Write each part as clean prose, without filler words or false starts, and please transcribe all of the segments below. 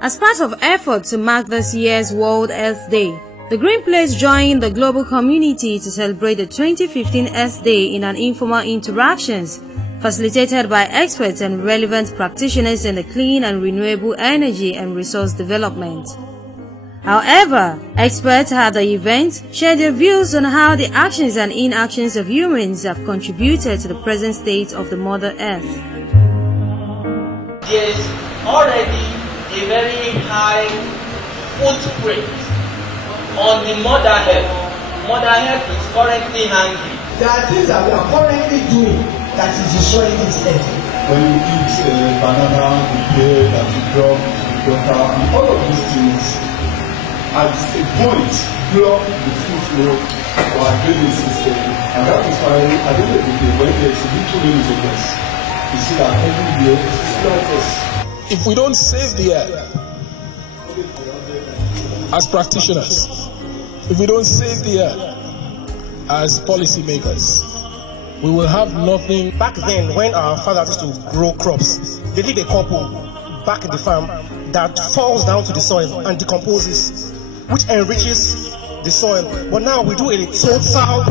As part of efforts to mark this year's World Earth Day, the Green Place joined the global community to celebrate the 2015 Earth Day in an informal interactions facilitated by experts and relevant practitioners in the clean and renewable energy and resource development. However, experts at the event shared their views on how the actions and inactions of humans have contributed to the present state of the Mother Earth. There is already a very high footprint on the Mother Earth. Mother Earth is currently hungry. There are things that we are currently doing that is destroying this earth. When you eat banana, the bread, and the drug, the butter, and all of these things, at a point, block the food flow for our drainage system. And that is why, at the end of the day, when there is a little rain in us, you see that everywhere is like us. If we don't save the earth as practitioners, if we don't save the earth as policymakers, we will have nothing. Back then, when our fathers used to grow crops, they did a couple back in the farm that falls down to the soil and decomposes, which enriches the soil. But now we do a total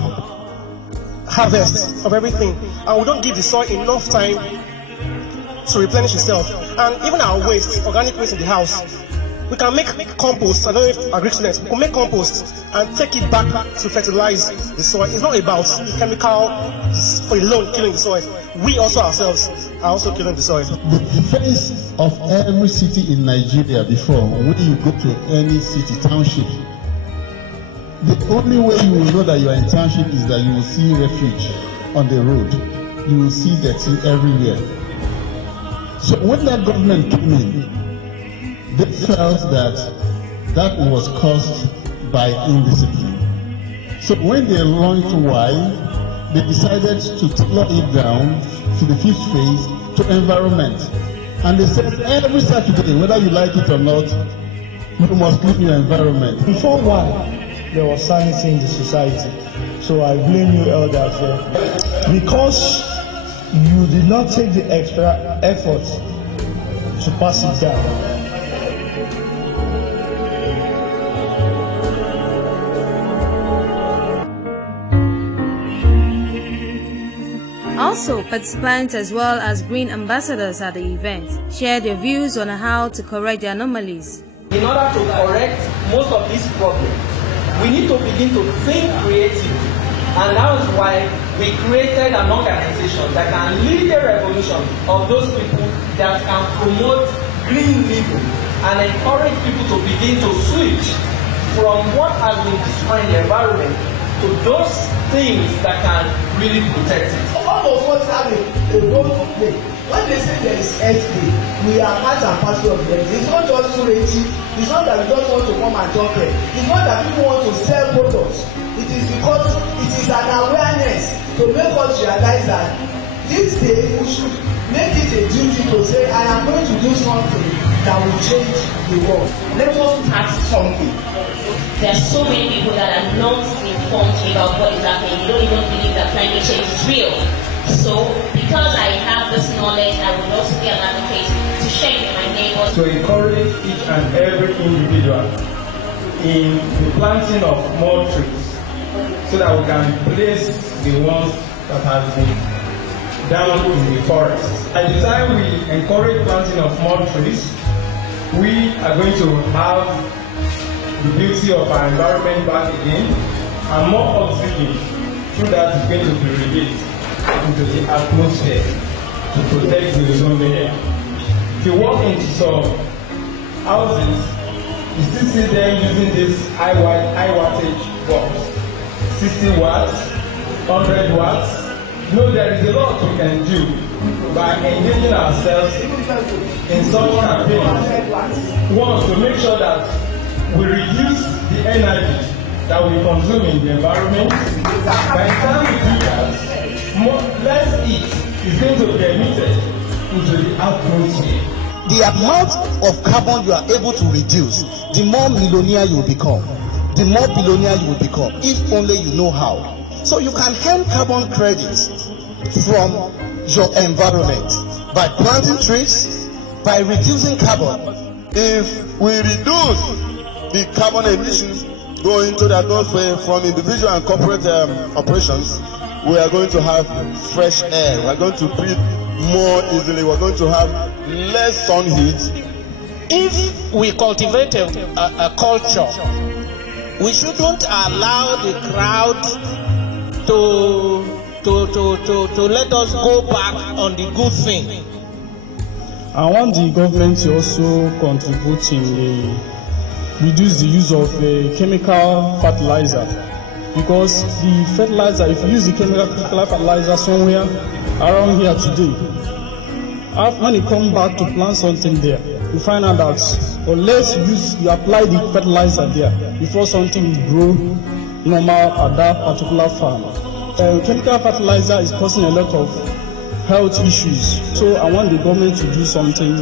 harvest of everything, and we don't give the soil enough time to replenish itself. And even our waste, organic waste in the house, we can make compost. I don't know if agri students, we can make compost and take it back to fertilize the soil. It's not about chemical for alone killing the soil. We also ourselves are also killing the soil. The face of every city in Nigeria before, when you go to any city, township, the only way you will know that you are in township is that you will see refuge on the road. You will see dirty everywhere. So when that government came in, they felt that that was caused by indiscipline. So when they launched Y, they decided to tailor it down to the fifth phase, to environment. And they said every Saturday, whether you like it or not, you must clean your environment. Before Y, there was sanity in the society. So I blame you, elders, because you did not take the extra effort to pass it down. Also, participants as well as green ambassadors at the event shared their views on how to correct the anomalies. In order to correct most of these problems, we need to begin to think creatively. And that is why we created an organization that can lead the revolution of those people that can promote green living and encourage people to begin to switch from what has been destroying the environment to those things that can really protect it. All of us have a role to play. When they say there is Earth Day, we are part and parcel of them. It's not just surety. It's not that we just want to come and talk here. It's not that people want to sell products. It is because it is an awareness to make us realize that this day we should make it a duty to say, I am going to do something that will change the world. Let us start something. There are so many people that are not informed about what is happening. They don't even believe that climate change is real. So, because I have this knowledge, I will also be an advocate to share with my neighbors. To encourage each and every individual in the planting of more trees, so that we can replace the ones that have been down in the forest. By the time we encourage planting of more trees, we are going to have the beauty of our environment back again, and more oxygen through that is going to be released into the atmosphere to protect the ozone layer. If you walk into some houses, you still see them using this high wattage bulbs, 60 watts, 100 watts. No, there is a lot we can do by engaging ourselves in such campaigns. One, to make sure that we reduce the energy that we consume in the environment. By the time we do that, less heat is going to be emitted into the atmosphere. The amount of carbon you are able to reduce, the more millionaire you will become, the more billionaire you will become, if only you know how. So you can earn carbon credits from your environment by planting trees, by reducing carbon If we reduce the carbon emissions going to the atmosphere from individual and corporate operations, we are going to have fresh air. We are going to breathe more easily. We are going to have less sun heat. If we cultivate a culture, we shouldn't allow the crowd to let us go back on the good thing. I want the government to also contribute in reduce the use of chemical fertilizer, because the fertilizer, if you use the chemical fertilizer somewhere around here today, when you come back to plant something there, you find out that unless you apply the fertilizer there before something will grow normal at that particular farm, chemical fertilizer is causing a lot of health issues. So I want the government to do something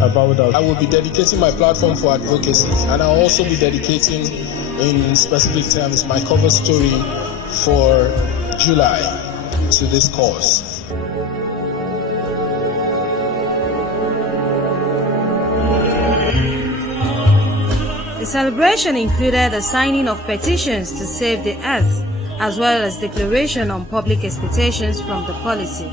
about that. I will be dedicating my platform for advocacy, and I'll also be dedicating in specific terms my cover story for July to this cause. The celebration included the signing of petitions to save the earth, as well as declaration on public expectations from the policy.